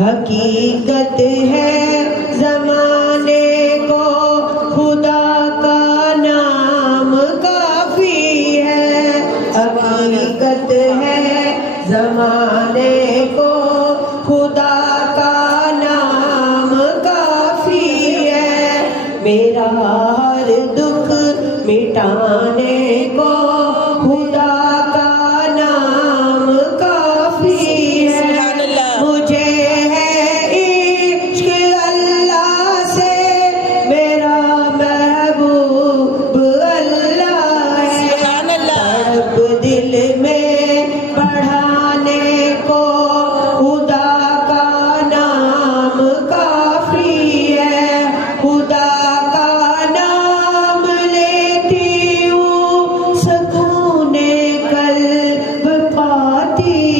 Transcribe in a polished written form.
حقیقت ہے زمانے کو خدا کا نام کافی ہے، حقیقت ہے زمانے کو خدا